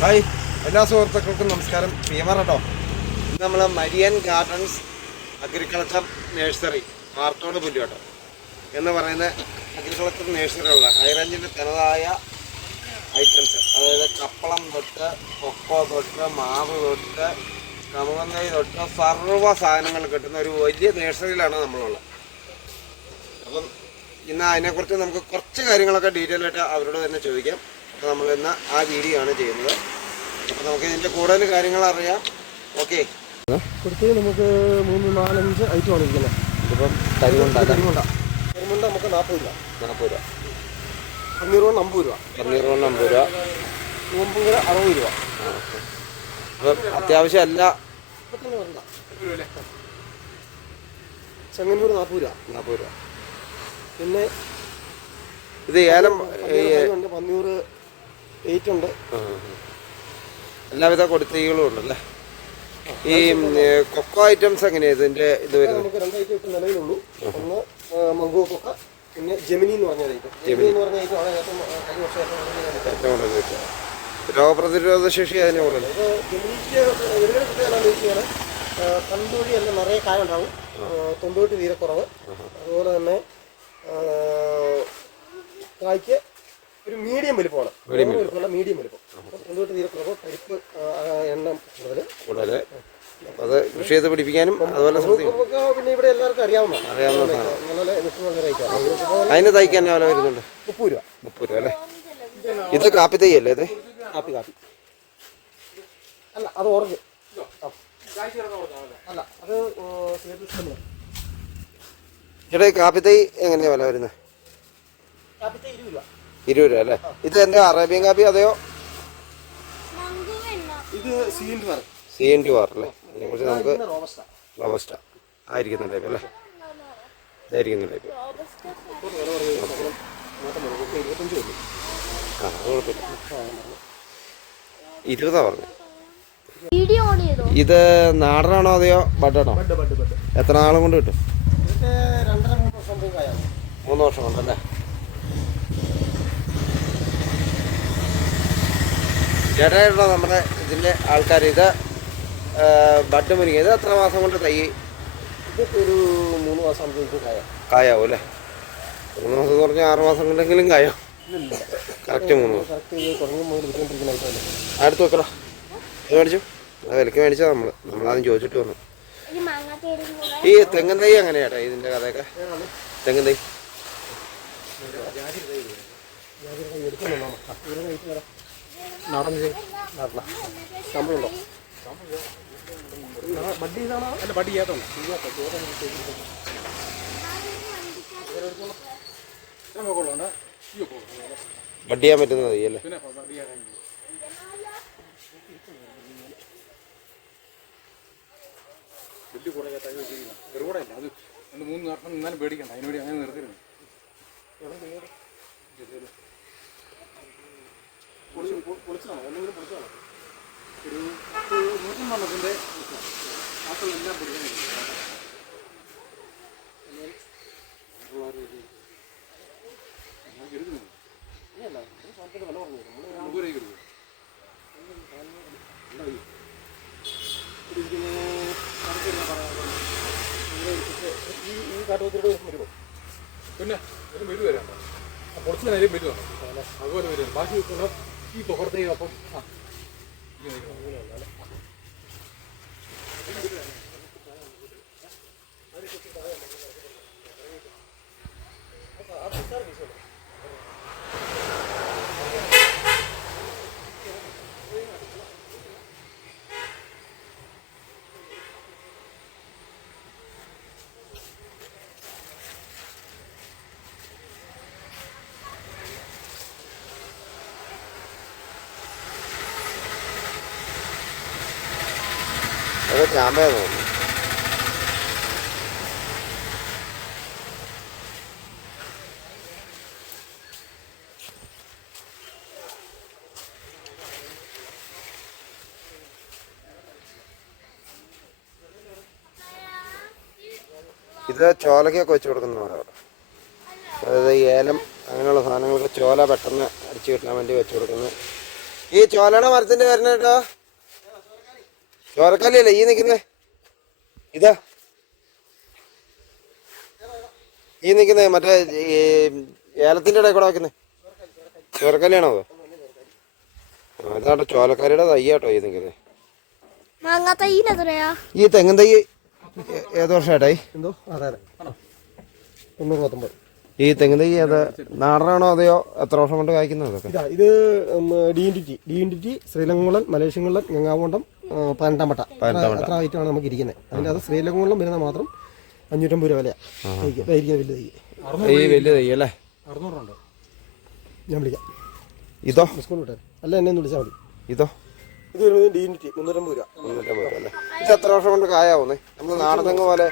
Hi എല്ലാ സുഹൃത്തുക്കൾക്കും നമസ്കാരം. പി.എം.ആർ കേട്ടോ. ഇന്ന് നമ്മൾ മരിയൻ ഗാർഡൻസ് അഗ്രികൾച്ചർ നഴ്സറി മാർത്തോട് പുല്ലുകട്ടോ എന്ന് പറയുന്ന അഗ്രികൾച്ചർ നഴ്സറിയുള്ള ഹൈറേഞ്ചിൻ്റെ തനതായ ഐറ്റംസ്, അതായത് കപ്പളം തൊട്ട് കൊക്കോ തൊട്ട് മാവ് തൊട്ട് കമുകന്നൈ തൊട്ട് സർവ്വ സാധനങ്ങൾ കിട്ടുന്ന ഒരു വലിയ നഴ്സറിയിലാണ് നമ്മളുള്ളത്. അപ്പം ഇന്ന് അതിനെക്കുറിച്ച് നമുക്ക് കുറച്ച് കാര്യങ്ങളൊക്കെ ഡീറ്റെയിൽ ആയിട്ട് അവരോട് തന്നെ ചോദിക്കാം. അപ്പോൾ നമ്മൾ ഇന്ന് ആ വീഡിയോ ആണ് ചെയ്യുന്നത്. അപ്പോൾ നമുക്ക് ഇതിൻ്റെ കൂടുതൽ കാര്യങ്ങൾ അറിയാം. ഓക്കെ, കൊടുത്ത് നമുക്ക് 3-4-5 ഐറ്റം ആണ് ഇരിക്കുന്നത്. ഇതിപ്പം കരിമുണ്ട കരിമുണ്ട നമുക്ക് 40 രൂപ, പന്നീർ കൊണ്ട് 50 രൂപ, നോമ്പുങ്കര 60 രൂപ. അപ്പം അത്യാവശ്യം എല്ലാ ചെങ്ങന്നൂർ 40 രൂപ. പിന്നെ ഇത് ഏലം ഉണ്ട്, പന്നൂർ 8 ഉണ്ട്. എല്ലാവിധ കൊടുത്തീകളും ഉണ്ടല്ലേ. ഈ കൊക്കോ ഐറ്റംസ് എങ്ങനെയാണ് ഇതിൻ്റെ ഇത് വരുന്നത്? നമുക്ക് 2 ഐറ്റം ഇപ്പം നിലവിലുള്ളൂ. ഒന്ന് മംഗോ കൊക്ക, പിന്നെ ജെമിനി എന്ന് പറഞ്ഞ ഐറ്റം. ജെമിനി എന്ന് പറഞ്ഞ ഐറ്റം ആണ് ഏറ്റവും കൂടുതൽ രോഗപ്രതിരോധ ശേഷി അതിന് കൂടുതൽ. ജെമിനിക്ക് വെറുതെ കിട്ടുകയാണെന്ന് വെച്ചാൽ കണ്ടൂഴി എല്ലാം നിറയെ കായ ഉണ്ടാവും, തൊണ്ടോട്ട് തീരെ കുറവ്. അതുപോലെ തന്നെ കായ്ക്ക് ഒരു മീഡിയം വലിപ്പമാണ്, മീഡിയം വലിപ്പം. തൊണ്ടോട്ട് തീരെ കുറവ്, പരിപ്പ് എണ്ണം കൂടുതൽ. അത് കൃഷി ചെയ്ത് പിടിപ്പിക്കാനും അതുപോലെ പിന്നെ ഇവിടെ എല്ലാവർക്കും അറിയാവുന്ന അതിന് തയ്ക്കാൻ വില വരുന്നുണ്ട്. 30 രൂപ. 30 രൂപ അല്ലേ? ഇത് കാപ്പി തൈ അല്ലേ? ഇത് കാപ്പി അല്ല, അത് ഓറഞ്ച് അല്ല, അത് ചേട്ടാ, ഈ കാപ്പി തൈ എങ്ങനെയാ വില വരുന്നത്? കാപ്പി തൈ 20 രൂപ. 20 രൂപ അല്ലേ? ഇത് എൻ്റെ അറേബ്യൻ കാപ്പി അതെയോ? ഇത് CNT അല്ലേ? അതിനെക്കുറിച്ച് നമുക്ക് റോബസ്റ്റ ആയിരിക്കുന്ന ടൈപ്പ് അല്ലേ? ഇതായിരിക്കുന്ന ടൈപ്പ്. ആ, കുഴപ്പമില്ല. 20 പറഞ്ഞു. ഇത് നാടനാണോ അതെയോ ബഡാണോ? എത്ര നാളും കൊണ്ട് കിട്ടും? 3 വർഷം കൊണ്ടല്ലേ? ചേട്ടായിട്ടുള്ള നമ്മുടെ ഇതിൻ്റെ ആൾക്കാർ ഇത് ബഡ് മുരിങ്ങ ഇത് എത്ര മാസം കൊണ്ട് തൈ? ഇതൊക്കെ ഒരു 3 മാസം കായാവും അല്ലേ? 3 മാസം എന്ന് പറഞ്ഞാൽ 6 മാസം കൊണ്ടെങ്കിലും കായാവും. കറക്റ്റ് 3 മാസം. അടുത്ത് വെക്കടാ. ഇത് മേടിച്ചു, അത് വിലക്ക് മേടിച്ചാൽ നമ്മളാദ്യം ചോദിച്ചിട്ട് വന്നു. ഈ തെങ്ങൻ തൈ എങ്ങനെയാ ചേട്ടാ ഇതിൻ്റെ കഥയൊക്കെ? തെങ്ങൻ തൈ ശമ്പളമുണ്ടോ? ബഡ് ചെയ്യാൻ പറ്റുന്ന തൈ അല്ലേ? അത് 3 വർഷം നിന്നാലും പേടിക്കണ്ട, അതിനുവേണ്ടി അങ്ങനെ നിർത്തിയിരുന്നു. ഒരു 100 ആക്കളെല്ലാം പിടിക്കാൻ ഈ കാട്ടുപത്തിരി വരുമോ? പിന്നെ വരും വരാം, പൊളിച്ചു നേരം വരുവാണ്. അതുപോലെ വരും. ബാക്കി ഈ പുറത്തേക്ക് അപ്പം അത് ചാമ്പയാ തോന്നുന്നു. ഇത് ചോലക്കൊക്കെ വെച്ച് കൊടുക്കുന്നതാണ്. അതായത് ഏലം അങ്ങനെയുള്ള സാധനങ്ങൾക്ക് ചോല പെട്ടെന്ന് അടിച്ചു കിട്ടാൻ വേണ്ടി വെച്ച് കൊടുക്കുന്ന ഈ ചോലയുടെ മരത്തിന്റെ വരുന്ന കേട്ടോ, ചോരക്കല്ലല്ലേ ഈ നിൽക്കുന്നേ? ഇതാ ഈ നിൽക്കുന്നേ മറ്റേ ഈ ഏലത്തിന്റെ ഇടയിൽ കൂടെ വെക്കുന്നേ ചോരക്കല്ലിയാണോ അത്? അതാട്ടോ ചോലക്കാരിയുടെ തയ്യാട്ടോ ഈ നിൽക്കുന്നേ. മാങ്ങാ തൈയിൽ എത്രയാ? ഈ തെങ്ങും തൈ ഏത് വർഷമായിട്ടായി? എന്തോ അതെ 919. ഈ തെങ്ങും തൈ ഏത് നാടനാണോ അതെയോ എത്ര വർഷം കൊണ്ട് കായ്ക്കുന്നത് അതൊക്കെ? ഇതാ ഇത് DNTT ശ്രീലങ്കുളം, മലേഷ്യൻകുളം, ഗംഗാകൊണ്ടം, 18 പട്ട അത്ര ഐറ്റമാണ് നമുക്ക് ഇരിക്കുന്നത്. അതിൻ്റെ അത് ശ്രീലങ്കുളം വരുന്ന മാത്രം 550 രൂപ വിലയാണ്. വലിയ തൈ ഈ വലിയ തൈ അല്ലേ? 600 ഞാൻ വിളിക്കാം. ഇതോ? സ്കൂൾ വിട്ടാൽ അല്ല എന്നെ ഒന്ന് വിളിച്ചാൽ മതി. ഇതോ? ഇത് വരുന്നത് DNTT 350 രൂപ. 350 രൂപ അല്ലേ? ഇത് എത്ര വർഷം കൊണ്ട് കായാവുന്നേ? നമ്മൾ നാടൻ തെങ്ങ് പോലെ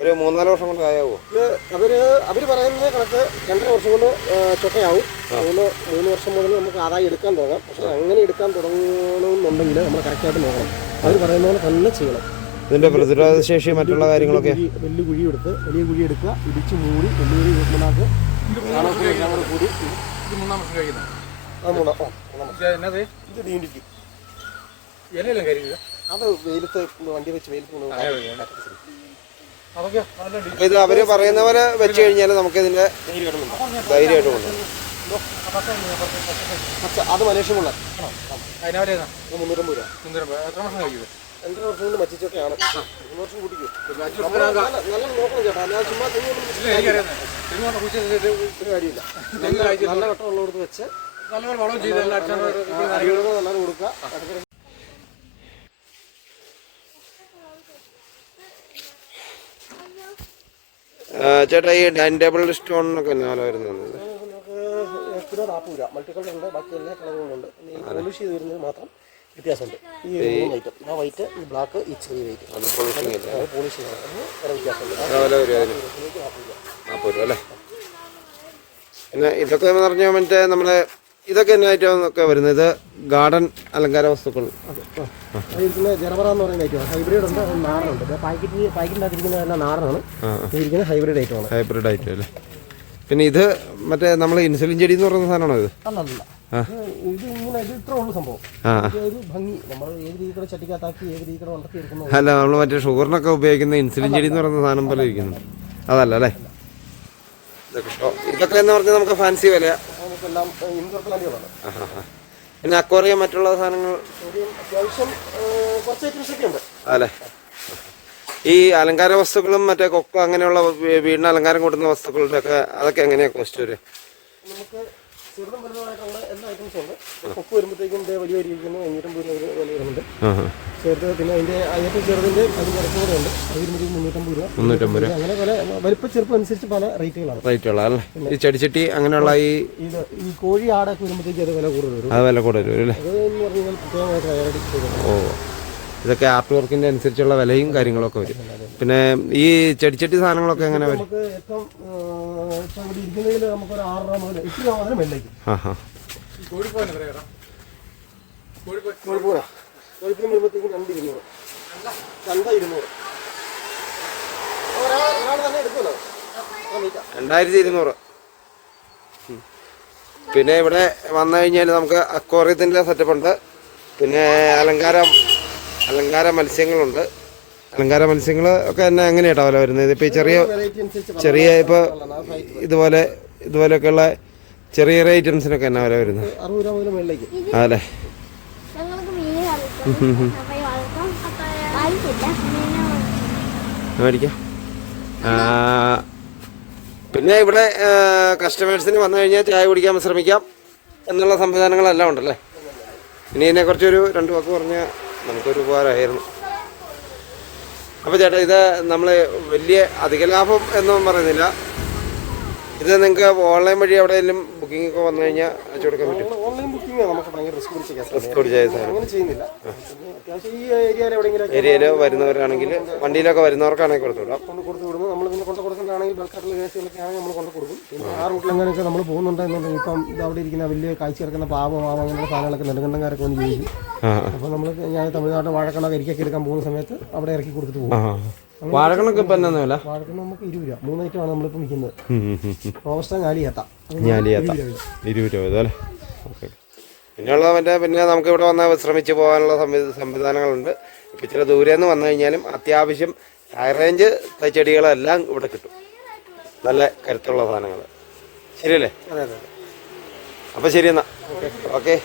ഒരു 3-4 വർഷം കൊണ്ട് കായാവോ? ഇത് അവർ പറയുന്നത് കണക്ക് 2.5 വർഷം കൊണ്ട് ചൊക്കയാവും. 3 വർഷം മുതൽ നമുക്ക് ആദായം എടുക്കാൻ തുടങ്ങാം. പക്ഷേ അങ്ങനെ എടുക്കാൻ തുടങ്ങണമെന്നുണ്ടെങ്കിൽ നമ്മൾ കറക്റ്റായിട്ട് നോക്കണം. അവർ പറയുന്ന പോലെ തന്നെ ചെയ്യണം. ഇതിന്റെ പ്രതിരോധ ശേഷി മറ്റുള്ള കാര്യങ്ങളൊക്കെ വലിയ കുഴി എടുക്കുക, ഇടിച്ച് മൂടി വെല്ലുകുഴി വീട്ടിലാക്കുക. കൂടി ഇത് 3-ാം വർഷം കഴിക്കുന്നത്. ഇത് DNTT. ഇലയെല്ലാം കരിയില്ല. അത് വെയിലത്ത് വണ്ടി വെച്ച് വെയിലത്ത് അതൊക്കെ നല്ല അപ്പൊ ഇത് അവര് പറയുന്ന പോലെ വെച്ച് കഴിഞ്ഞാൽ നമുക്ക് ഇതിന്റെ ധൈര്യമായിട്ട് കൊണ്ടുപോകും. അത് മലേഷ്യമുള്ള അതിനവരെ 350 രൂപ. 300 എത്ര വർഷം കഴിക്കുന്നത്? 2 വർഷം കൊണ്ട് മച്ചിച്ചൊക്കെയാണ്. 3 വർഷം കൂട്ടിക്കും. നല്ല നോക്കണം ചേട്ടാ. അല്ലാതെ ചുമ്മാ എനിക്കറിയാം. തെങ്ങോട്ട് കുഴിച്ച് ഒരു കാര്യമില്ല. നല്ല വട്ടമുള്ളവർക്ക് വെച്ച് നല്ലപോലെ വളം ചെയ്ത് എല്ലാ അരികളൊക്കെ നല്ലത് കൊടുക്കുക. ചേട്ടാ ഈ ഡൈനിങ് ടേബിൾ സ്റ്റോണിനൊക്കെ എന്നാ വില വരുന്നത്? കിലോ 40 രൂപ. മൾട്ടി കളർ ഉണ്ട്, ബാക്കി എല്ലാ കളറുകളുണ്ട്. ഈ പോളിഷ് ചെയ്ത് വരുന്നത് മാത്രം വ്യത്യാസമുണ്ട്. ഈ 3 ഐറ്റം, ആ വൈറ്റ്, ഈ ബ്ലാക്ക്, ഈ ചെറിയ വൈറ്റ്, അത് പോളിഷിംഗ് ഇല്ല. പോളിഷ് വേറെ വ്യത്യാസമുണ്ട്. വില വരും അതിന് 40 രൂപ അല്ലേ? പിന്നെ ഇതൊക്കെ എന്ന് പറഞ്ഞാൽ മറ്റേ നമ്മളെ ഇതൊക്കെ എന്നാ ഐറ്റം ഒക്കെ വരുന്നത്? ഇത് ഗാർഡൻ അലങ്കാര വസ്തുക്കൾ. ഇരിക്കുന്ന ജനപറ എന്ന് പറയുന്ന ഐറ്റം ഹൈബ്രിഡ് ഉണ്ട്, നാടനുണ്ട്. പാക്കറ്റിനകത്തിരിക്കുന്ന എല്ലാം നാടനാണ്. ഇരിക്കുന്ന ഹൈബ്രിഡ് ഐറ്റമാണ്. ഹൈബ്രിഡ് ഐറ്റം അല്ലേ? പിന്നെ ഇത് മറ്റേ നമ്മൾ ഇൻസുലിൻ ചെടി എന്ന് പറയുന്ന സാധനമാണോ ഇത്? അല്ലല്ല, ഇത് ഇങ്ങനെ ഇത് ഇത്ര ഉള്ളു സംഭവം. ഒരു ഭംഗി നമ്മൾ ഏത് രീതിക്കൂടെ ചട്ടിക്കകത്താക്കി ഏത് രീതിക്കൂടെ ഉണ്ടാക്കി എടുക്കുന്നു. അല്ല, നമ്മൾ മറ്റേ ഷുഗറിനൊക്കെ ഉപയോഗിക്കുന്ന ഇൻസുലിൻ ചെടി എന്ന് പറയുന്ന സാധനം പോലെ ഇരിക്കുന്നു. അതല്ല അല്ലേ? ഇതൊക്കെ എന്ന് പറഞ്ഞാൽ നമുക്ക് ഫാൻസി വില. നമുക്കെല്ലാം ഇൻഡോർ പ്ലാന്റുകളാണ്. പിന്നെ അക്വേറിയം മറ്റുള്ള സാധനങ്ങൾ അത്യാവശ്യം കുറച്ച് ഐറ്റംസ് ഒക്കെ ഉണ്ട്. അല്ലേ? ഈ അലങ്കാര വസ്തുക്കളും മറ്റേ കൊക്കോ അങ്ങനെയുള്ള വീടിന് അലങ്കാരം കൂട്ടുന്ന വസ്തുക്കളുടെ ഒക്കെ അതൊക്കെ എങ്ങനെയാ കോസ്റ്റ് വരിക? നമുക്ക് ചെറുതും വലുതുമായിട്ടുള്ള എല്ലാ ഐറ്റംസും ഉണ്ട്. കൊക്ക് വരുമ്പോഴത്തേക്കും വലിയ ഇരിക്കുന്നു 550 രൂപ വില വരുന്നുണ്ട്. ചെറുത് പിന്നെ അതിൻ്റെ ഏറ്റവും ചെറുതിൻ്റെ അതിന് കുറച്ചുകൂടെ ഉണ്ട്. അത് 350 രൂപ. 350 രൂപ. അങ്ങനെ പല വലിപ്പ ചെറുപ്പം അനുസരിച്ച് പല റേറ്റുകളാണ്. റേറ്റുകളല്ലേ? ഈ ചെടിച്ചട്ടി അങ്ങനെയുള്ള ഈ കോഴി ആടൊക്കെ വരുമ്പോഴത്തേക്ക് അത് വില കൂടുതൽ വരും. അത് വില കൂടുതൽ വരും അല്ലേ? അത് എന്ന് പറഞ്ഞാൽ പ്രത്യേകമായിട്ട് തയ്യാറെടുപ്പ് ചെയ്തത്. ഓ, ഇതൊക്കെ ആർട്ട് വർക്കിന്റെ അനുസരിച്ചുള്ള വിലയും കാര്യങ്ങളൊക്കെ വരും. പിന്നെ ഈ ചെടിച്ചട്ടി സാധനങ്ങളൊക്കെ എങ്ങനെ വരും? നമുക്ക് ഏറ്റവും ഇവിടെ ഇരിക്കുന്നതിൽ നമുക്കൊരു 6 രൂപ മുതൽ 8 രൂപ മുതൽ വെള്ളയ്ക്ക്. കോഴിപ്പോൻ എത്രയാണ്? കോഴിപ്പൂര കോഴിപ്പൂരം വരുമ്പോഴത്തേക്കും 2,200. 2,200 ഒരാൾ തന്നെ എടുക്കുമല്ലോ. 2200. പിന്നെ ഇവിടെ വന്നു കഴിഞ്ഞാൽ നമുക്ക് അക്വേറിയത്തിൻ്റെ സെറ്റപ്പ് ഉണ്ട്. പിന്നെ അലങ്കാര മത്സ്യങ്ങളുണ്ട്. അലങ്കാര മത്സ്യങ്ങൾ ഒക്കെ തന്നെ എങ്ങനെയാട്ടോ വില വരുന്നത്? ഇപ്പോൾ ഈ ചെറിയ ഇപ്പോൾ ഇതുപോലെയൊക്കെയുള്ള ചെറിയ ഐറ്റംസിനൊക്കെ എന്നാ വില വരുന്നത്? 60 രൂപ മുതൽ വെള്ളയ്ക്ക്. അതല്ലേ? മേടിക്കാം. പിന്നെ ഇവിടെ കസ്റ്റമേഴ്സിന് വന്നു കഴിഞ്ഞാൽ ചായ കുടിക്കാൻ ശ്രമിക്കാം എന്നുള്ള സംവിധാനങ്ങളെല്ലാം ഉണ്ടല്ലേ? ഇനി ഇതിനെക്കുറിച്ചൊരു 2 വാക്ക് പറഞ്ഞാൽ നമുക്കൊരു ഉപകാരമായിരുന്നു. അപ്പോൾ ചേട്ടാ, ഇത് നമ്മൾ വലിയ അധിക ലാഭം എന്നൊന്നും പറയുന്നില്ല. ഇത് നിങ്ങൾക്ക് ഓൺലൈൻ വഴി എവിടെയെങ്കിലും ബുക്കിംഗ് ഒക്കെ വന്നു കഴിഞ്ഞാൽ അയച്ചു കൊടുക്കാൻ പറ്റും? ഓൺലൈൻ ബുക്കിംഗ് നമുക്ക് ഭയങ്കര റിസ്ക് പിടിച്ച കേസ്. അങ്ങനെ ചെയ്യുന്നില്ല. അത്യാവശ്യം ഈ ഏരിയയിൽ എവിടെയെങ്കിലും ഏരിയയിൽ വരുന്നവരാണെങ്കിൽ വണ്ടിയിലൊക്കെ വരുന്നവർക്കാണെങ്കിൽ കൊടുത്തു വിടാം. കൊടുത്തു വിടുന്നു. നമ്മൾ പിന്നെ കൊണ്ട് കൊടുക്കുന്നതാണെങ്കിൽ ബൾക്കായിട്ടുള്ള കേസുകളൊക്കെ ആണെങ്കിൽ നമ്മൾ കൊണ്ട് കൊടുക്കും. പിന്നെ ആ റൂട്ടിലെങ്ങനെയൊക്കെ നമ്മൾ പോകുന്നുണ്ടെന്നുണ്ടെങ്കിൽ ഇപ്പം ഇത് അവിടെ ഇരിക്കുന്ന വലിയ കാഴ്ച കിടക്കുന്ന പാവം അങ്ങനെയുള്ള സാധനങ്ങളൊക്കെ നെടുങ്കണ്ടംകാരൊക്കെ വന്ന് ചോദിക്കും. അപ്പോൾ നമ്മൾ ഞാൻ തമിഴ്നാട്ടിൽ വാഴക്കണ്ണ കരിക്കൊക്കെ എടുക്കാൻ പോകുന്ന സമയത്ത് അവിടെ ഇറക്കി കൊടുത്തിട്ട് പോകും. വാഴക്കണൊക്കെ ഇപ്പം എന്നാ വില? വാഴക്കണ്ണ നമുക്ക് 20 രൂപ. 3 ഐറ്റമാണ് നമ്മളിപ്പോൾ വിൽക്കുന്നത്. റോസ്റ്റ, ഞാലിയേത്ത. 20 രൂപ അല്ലേ? ഓക്കെ. പിന്നെ നമുക്ക് ഇവിടെ വന്നാൽ വിശ്രമിച്ച് പോകാനുള്ള സംവിധാനങ്ങളുണ്ട്. ഇപ്പം ഇച്ചിരി ദൂരെ നിന്ന് വന്നു കഴിഞ്ഞാലും അത്യാവശ്യം ഹൈ റേഞ്ച് ചെടികളെല്ലാം ഇവിടെ കിട്ടും. നല്ല കരുത്തുള്ള സാധനങ്ങൾ. ശരിയല്ലേ? അതെ അതെ. അപ്പം ശരി എന്നാൽ ഓക്കെ.